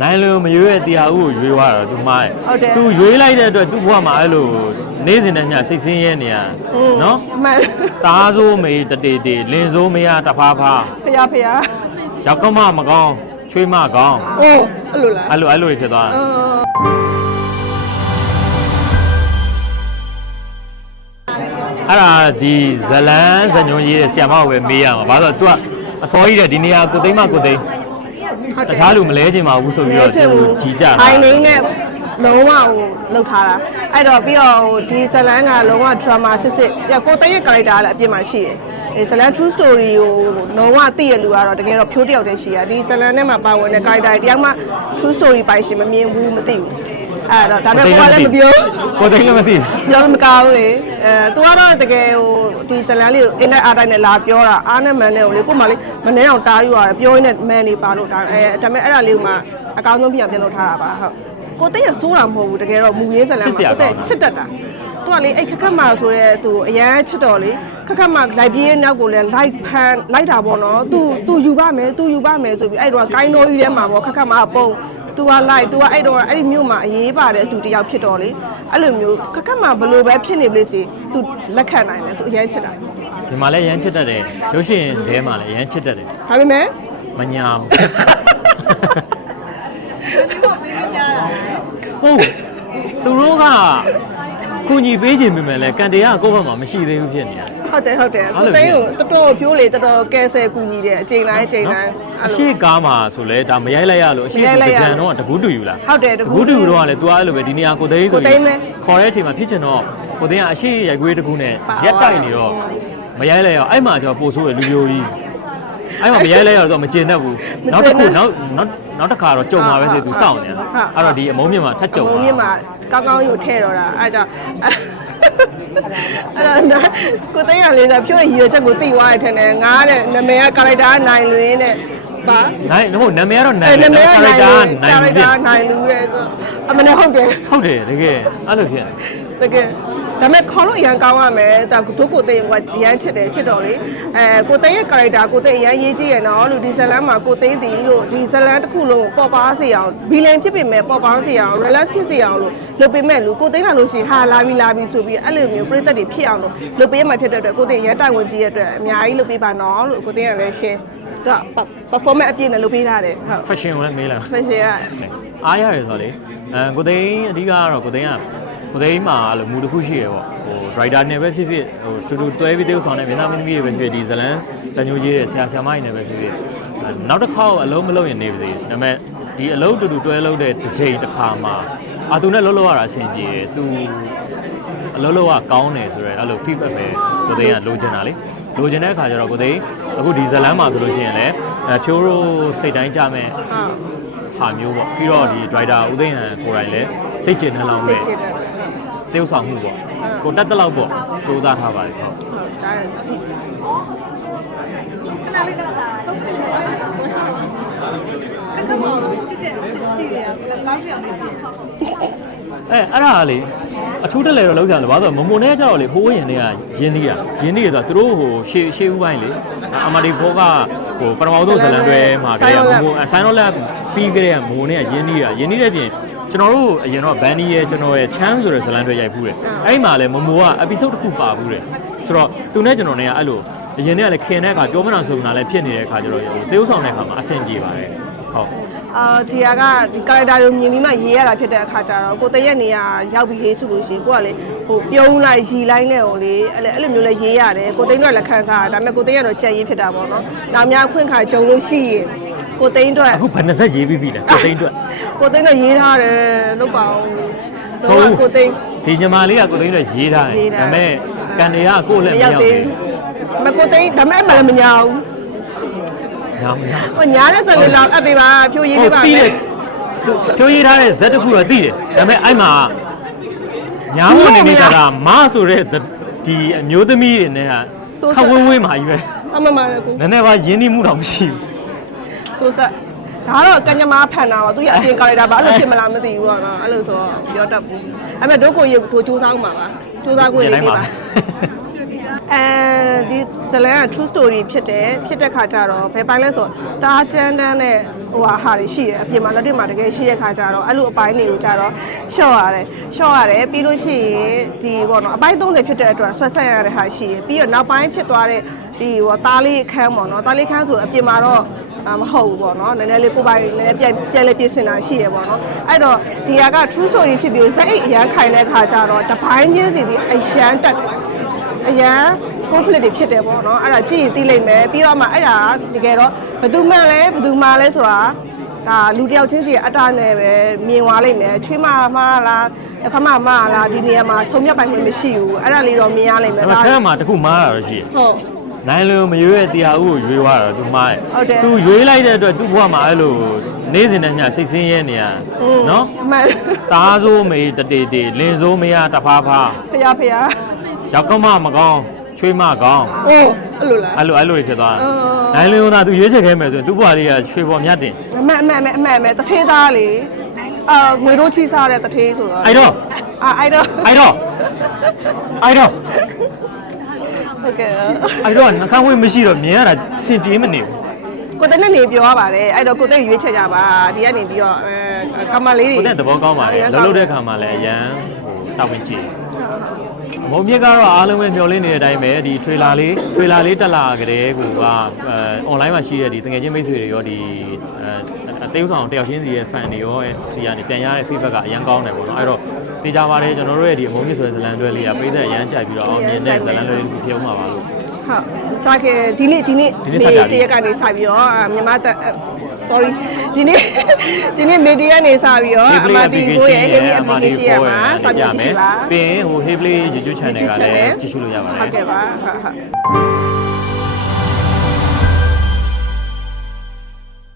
နိုင်လုံမရွေးတဲ့တရားဦးကိုရွေးသွားတာသူမှားတယ်ဟုတ်တယ်သူရွေးလိုက်တဲ့အတွက်သူ့ဘဝမှာအဲ့လိုနေစဉ်နဲ့မျှစိတ်ဆင်းရဲနေရနော်အမှန်တားဆိုးမေတတေတေလင်ဆိုးမရတဖာဖာဖျားဖျားရောက်ကမမကောင်းချွေးမကောင်းအိုးအဲ့လိုလားအဲ့လိုအဲ့လိုဖြစ်သွားတာအဲ့ဒါဒီဇလန်းဇညွန်ရေးတဲ့ဆရာမကိုပဲမေးရမှာဘာလို့လဲ तू ကအစောကြီးတဲ့ဒီနေရာကိုသိမ်းမကိုသိမ်း တ်တတယ်ခြားလူမလဲချင်ပါဘူးဆိုပြီးတော့ချင်ဘူးကြီးကြတာဟိုင်းနေနဲ့လုံးဝဟိုလောက်ထားတာအဲ့တော့ပြီးတော့ဟိုဒီဇလန်းကလုံးဝ drama စစ်စစ်ပြကိုတည့်ရဲ့ character လည်းအပြစ်မှာရှိတယ်ဒီဇလန်း true story ကိုလုံးဝသိရလူကတော့တကယ်တော့ဖြိုးတယောက်တည်းရှိရဒီဇလန်းထဲမှာပါဝင်တဲ့ character တွေတယောက်မှ true story ပိုင်ရှင်မမြင်ဘူးမသိဘူး အဲ့တော့ဒါပေမဲ့ကိုကလည်းမပြောကိုသိမ်းလည်းမသိဘူးပြောမကောင်းလေအဲသူကတော့တကယ်ဟိုဒီဇလန်းလေးကိုအင်းနဲ့အားတိုင်းနဲ့လာပြောတာအားနဲ့မန်နဲ့ကိုလေကို့မလေးမနေအောင်တားယူရတယ်ပြောရင်းနဲ့မန်နေပါလို့ဒါအဲဒါပေမဲ့အဲ့ဒါလေးကိုမှအကောင်းဆုံးပြန်ပြန်လုပ်ထားတာပါဟုတ်ကိုသိရဆိုးတာမဟုတ်ဘူးတကယ်တော့မူရေးဇလန်းမှာကိုသိချစ်တတ်တာသူကလေအဲ့ခက်ခက်မာဆိုရဲသူအရန်ချစ်တော်လေခက်ခက်မာလိုက်ပြေးနောက်ကိုလည်းလိုက်ဖန်လိုက်တာပေါ့နော်သူသူယူပါမယ်သူယူပါမယ်ဆိုပြီးအဲ့တော့ကိုင်းတော်ကြီးထဲမှာပေါ့ခက်ခက်မာပုံ သူကလိုက်သူကအဲ့တော့အဲ့ဒီမြို့မှာအရေးပါတယ်သူတယောက်ဖြစ်တော်လေအဲ့လိုမျိုးခက်ခက်မာဘလို့ပဲဖြစ်နေပလိစီသူလက်ခံနိုင်တယ်သူအရန်ချစ်တာဒီမှာလည်းရမ်းချစ်တတ်တယ်ရုပ်ရှင်ထဲမှာလည်းရမ်းချစ်တတ်တယ်ဒါပေမဲ့မညာဘူးဟုတ်သူတို့ကကုညီပေးခြင်းပြင်မဲ့လဲကန်တရားကကိုယ့်ဘက်မှာမရှိသေးဘူးဖြစ်နေတယ် ဟုတ်တယ်ဟုတ်တယ်အဲ့လိုကိုသိန်းကိုတော်တော်ဖြိုးလေတော်တော်ကဲဆယ်ကူညီတယ်အချိန်တိုင်းအချိန်တိုင်းအရှိကားမှာဆိုလဲဒါမရိုက်လိုက်ရလို့အရှိမရိုက်လိုက်ရကြံတော့တကူးတူယူလားဟုတ်တယ်တကူးတူတော့ကလည်း तू အဲ့လိုပဲဒီနေရာကိုသိန်းဆိုကိုသိန်းပဲခေါ်တဲ့အချိန်မှာဖြစ်ချင်တော့ကိုသိန်းကအရှိရိုက်ခွေးတကူးနဲ့ပါသွားရက်တိုက်နေတော့မရိုက်လိုက်ရအောင်အဲ့မှာကျွန်တော်ပို့ဆိုးရလူမျိုးကြီးအဲ့မှာမရိုက်လိုက်ရတော့မကျင်တတ်ဘူးမနောက်ကျတစ်င်ခုတတ်နောက်နောက်နောက်တစ်ခါတော့ကြုံမှာပဲဆိုသူစောင့်နေတာဟုတ်အဲ့တော့ဒီအမုန်းမြင့်မှာထပ်ကြုံအုံမြင့်မှာကောင်းကောင်းယူထဲတော့တာအဲ့ကြောင့် အဲ့တော့နာကိုသိန်းရလေးဆိုဖြိုးရည်ရွယ်ချက်ကိုသိသွားရထင်တယ်ငါတဲ့နာမည်ကကာရိုက်တာနိုင်လွင်တဲ့ပါနိုင်ဟုတ်နာမည်ကတော့နိုင်အဲ့တယ်နာမည်နော်ကကာနိုရိုင်က်တာလွင်နိုင်ကာပြီရိုက်တာနိုင်လူတဲ့ဆိုအမနဲ့ဟုတ်တယ်ဟုတ်တယ်တကယ်အဲ့လိုဖြစ်နေတကယ် ဒါပေမဲ့ခေါ်လို့အရန်ကောင်းရမယ်ဒါဒုကိုသိန်းကရန်ချစ်တယ်ချစ်တော်လေအဲကိုသိန်းရဲ့ character ကိုသိန်းအရန်ရေးကြည့်ရနော်လို့ဒီဇလန်မှာကိုသိန်းတည်လို့ဒီဇလန်တစ်ခုလုံးပေါ်ပါစေအောင်ဘီလန်ဖြစ်ပေမဲ့ပေါ်ပါစေအောင် relax ဖြစ်စေအောင်လို့လုပ်ပေးမဲ့လူကိုသိန်းလာလို့ရှိရင်ဟာလာပြီလာပြီဆိုပြီးအဲ့လိုမျိုးပြည့်သက်တွေဖြစ်အောင်လို့လုပ်ပေးမှဖြစ်တဲ့အတွက်ကိုသိန်းရန်တိုင်ဝင်ကြီးရဲ့အတွက်အများကြီးလုပ်ပေးပါနော်လို့ကိုသိန်းကလည်း share တော့ performance အပြည့်နဲ့လုပ်ပေးထားတယ်ဟုတ် fashion ဝင်မေးလာ fashion ကအားရတယ်ဆိုတော့လေအဲကိုသိန်းအဓိကကတော့ကိုသိန်းက ကိုသိန်းမှာအဲ့လိုမူတစ်ခုရှိရပေါ့ဟို writer နဲ့ပဲဖြစ်ဖြစ်ဟိုတူတူတွဲပြီးတေးဥဆောင်တဲ့မြန်မာမင်းသမီးတွေပဲဖြစ်ဖြစ်ဒီဇလန်တညိုကြီးတဲ့ဆရာဆရာမကြီးတွေပဲဖြစ်ဖြစ်အဲနောက်တစ်ခေါက်အလုံးမလုံးရင်နေပါစေဒါပေမဲ့ဒီအလုံးတူတူတွဲလုံးတဲ့တစ်ချိန်တစ်ခါမှာအာသူနဲ့လှုပ်လှုပ်ရတာအဆင်ပြေတယ်သူအလုံးလုံးကကောင်းတယ်ဆိုတော့အဲ့လို feedback ပဲကိုသိန်းကလိုချင်တာလေလိုချင်တဲ့အခါကျတော့ကိုသိန်းအခုဒီဇလန်မှာဆိုလို့ရှိရင်လည်းအဲဖြိုးတို့စိတ်တိုင်းကြမဲ့ဟုတ်ဟာမျိုးပေါ့ပြီးတော့ဒီ driver ဦးသိန်းဟန်ကိုယ်တိုင်လည်းစိတ်ကျင်နှလောင်းစိပဲ တ်ချတယ်တေးဥဆောင်မှုပေါ့ကိုတက်တက်လောက်ပေါ့စူးစမ်းထားပါတယ်ဟုတ်ဟုတ်ဒါလည်းအထူးခဏလေးတော့လာတော့ပြန်လာတာဝတ်ဆောင်ကကမောချစ်တဲ့ချစ်ကြည့်ရလောက်ပြောင်းနေကြည့်အဲအဲ့ဒါကလေအထူးတက်လေတော့လောက်ကြတယ်ဘာလို့လဲမမုံနဲ့ကြတော့လေဖိုးရင်တွေကရင်းနှီးရရင်းနှီးရဆိုတော့သူတို့ဟိုရှေးရှေးဥပိုင်းလေအမဒီဖိုးကဟိုပထမဆုံးဇလန်တွဲမှာကြရမမုံအဆိုင်တော့လက်ပြီးကြရမုံနဲ့ရင်းနှီးရရင်းနှီးတဲ့ပြင် ကျွန်တော်တို့အရင်တော့ဘန်နီရဲ့ကျွန်တော်ရဲ့ချမ်းဆိုတဲ့ဇလန်တွဲရိုက်ဖူးတယ်အဲ့မှာလေမမိုးက episode တစ်ခုပါဘူးတယ်ဆိုတော့သူနဲ့ကျွန်တော်နဲ့ကအဲ့လိုအရင်ကလည်းခင်တဲ့အခါပြောမနာဆိုနာလည်းဖြစ်နေတဲ့အခါကျတော့တေးဥဆောင်တဲ့အခါမှာအဆင်ပြေပါတယ်ဟုတ်အာဒီဟာကဒီ character ကိုမြင်ပြီးမှရေးရတာဖြစ်တဲ့အခါကျတော့ကိုတရက်နေရရောက်ပြီးရေးဆိုလို့ရှိရင်ကိုကလေဟိုပြုံးလိုက်ရီလိုက်နဲ့ဟိုလေအဲ့လေအဲ့လိုမျိုးလဲရေးရတယ်ကိုသိန်းတော့လက်ခံစားတာဒါပေမဲ့ကိုသိန်းကတော့ကြက်ရေးဖြစ်တာပေါ့နော်။နောက်များခွင့်ခါကြုံလို့ရှိရင် ကိုသိန်းတော့အခုဘယ်နှစက်ရေးပြီးပြီလဲကိုသိန်းအတွက်ကိုသိန်းတော့ရေးထားတယ်လို့ပါအောင်။တော့ကိုသိန်းဒီညီမလေးကကိုသိန်းအတွက်ရေးထားတယ်ရေးထားဒါပေမဲ့ကန်တွေကကိုယ့်လည်းမရောက်သေးဘူးမကိုသိန်းဒါပေမဲ့မလည်းမညာဘူးညာမညာ။ဟိုညာတဲ့ဆက်လေးလောက်အပ်ပေးပါဖြိုးရေးပေးပါသိတမယ်ယ်သူဖြိုးရေးထားတဲ့ဇက်တစ်ခုတော့သိတယ်ဒါပေမဲ့အဲ့မှာညာမနေနေကြတာမဆိုတဲ့ဒီအမျိုးသမီးတွေနဲ့ကခဝင်းဝင်းမှာကြီးပဲ။အမမလည်းကိုနည်းနည်းပါရင်းနှီးမှုတော့မရှိဘူး ဆိုဆက်ဒါတော့ကညမားဖန်တာပါသူရအပြင်ကာရီတာပါအဲ့လိုဖြစ်မလားမသိဘူးပေါ့နော်အဲ့လိုဆိုတော့ပြောတတ်ဘူးအဲ့မဲ့ဒုကိုရုပ်ထိုစူးစမ်းမှာပါစူးစမ်းခွင့်လေးပေးပါဒီကအဲဒီဇလန်က true story ဖြစ်တယ်ဖြစ်တဲ့ခါကျတော့ဘယ်ပိုင်းလဲဆိုတော့တားကျန်းတန်းတဲ့ဟိုဟာဟာတွေရှိတယ်အပြင်မှာလက်တွေ့မှာတကယ်ရှိတဲ့ခါကျတော့အဲ့လိုအပိုင်းတွေကိုကျတော့ရှော့ရတယ်ရှော့ရတယ်ပြီးလို့ရှိရင်ဒီပေါ့နော်အပိုင်း30ဖြစ်တဲ့အတွက်ဆွတ်ဆက်ရတဲ့ဟာရှိတယ်ပြီးတော့နောက်ပိုင်းဖြစ်သွားတဲ့ဒီဟိုသားလေးအခန်းပေါ့နော်သားလေးအခန်းဆိုအပြင်မှာတော့အာ မဟုတ်ဘူးပေါ့နော်နည်းနည်းလေးကိုယ်ပိုင်နည်းနည်းပြန်ပြန်လေးပြင်ဆင်တာရှိရပေါ့နော်အဲ့တော့ဒီဟာက true story ဖြစ်ပြီးဇက်အိတ်အရန်ခိုင်တဲ့ခါကျတော့တပိုင်းချင်းစီဒီအရန်တက်တယ်အရန် conflict တွေဖြစ်တယ်ပေါ့နော်အဲ့ဒါကြည့်ရင်သိလိမ့်မယ်ပြီးတော့မှအဲ့ဒါတကယ်တော့ဘယ်သူမှလဲဘယ်သူမှလဲဆိုတာဒါလူတစ်ယောက်ချင်းစီအတားနဲ့ပဲမြင်သွားလိမ့်မယ်ချွေးမမလားအခမမလားဒီနေရာမှာဆုံးဖြတ်ပိုင်ခွင့်မရှိဘူးအဲ့ဒါလေးတော့မြင်ရလိမ့်မယ်အဲ့မှာခန်းမှာတစ်ခုမားတာတော့ရှိတယ်ဟုတ် နိုင်လို့မရွေးတဲ့တရားဥကိုရွေးသွားတာသူမားတယ်ဟုတ်တယ် သူရွေးလိုက်တဲ့အတွက်သူ့ဘဝမှာအဲ့လိုနေ့စဉ်နဲ့ညစိတ်ဆင်းရဲနေရနော်အမှန်တားဆိုးမေတတေတေလင်ဆိုးမရတဖားဖားဖျားဖျားရောက်ကမမကောင်းချွေးမကောင်းဟိုအဲ့လိုလား အဲ့လိုအဲ့လိုတွေဖြစ်သွားတာအော်နိုင်လင်းကသူရွေးချယ်ခဲ့မယ်ဆိုရင်သူ့ဘဝလေးကရွှေပေါ်မြတ်တင်အမှန်အမှန်အမှန်အမှန်အမှန်တထေးသားလေအာငွေတို့ချီးစားတဲ့တထေးဆိုတော့အဲ့တော့အာအဲ့တော့အဲ့တော့အဲ့တော့ ဟုတ်ကဲ့အဲ့တော့နှကန်းဝေးမရှိတော့မြင်ရတာစင်ပြေးမနေဘူးကိုတဲ့နဲ့နေပြောရပါတယ်အဲ့တော့ကိုတဲ့ရွေးချယ်ကြပါဒီကနေပြီးတော့အဲကမလေးတွေကိုတဲ့သဘောကောင်းပါလေလှုပ်လှုပ်တဲ့ခါမှာလည်းအရန်ဟိုတာဝန်ကြည့်မုံမြစ်ကတော့အားလုံးပဲမျှော်လင့်နေတဲ့အတိုင်းပဲဒီထွေလာလေးထွေလာလေးတက်လာကြတဲ့ကိုကအဲအွန်လိုင်းမှာရှိတဲ့ဒီတငယ်ချင်းမိတ်ဆွေတွေရောဒီအဲ အသေးဆောင်တယောက်ချင်းစီရဲ့ fan တွေရောစီကနေပြန်ရတဲ့ feedback ကအရန်ကောင်းတယ်ပေါ့နော်အဲ့တော့တေချာပါတယ်ကျွန်တော်တို့ရဲ့ဒီအမုံမြစ်ဆိုတဲ့ဇလန်တွဲလေးကပိတ်သက်အရန်ကြိုက်ပြီးတော့အောင်မြင်တဲ့ဇလန်တွဲလေးကိုပြောမှာပါလို့ဟုတ်ကြာကေဒီနေ့ဒီနေ့ဒီနေ့စကြပြီတရက်ကနေစပြီးတော့အာမြန်မာတက် sorry ဒီနေ့ဒီနေ့မေဒီယာနေစပြီးတော့အမတီကိုရဲ့ heavy application ရမှာစာကြည့်ကြည့်ပါပြီးရင်ဟို Hey Play YouTube channel ကလည်းကြည့်ရှုလို့ရပါတယ်ဟုတ်ကဲ့ပါဟုတ်ဟုတ်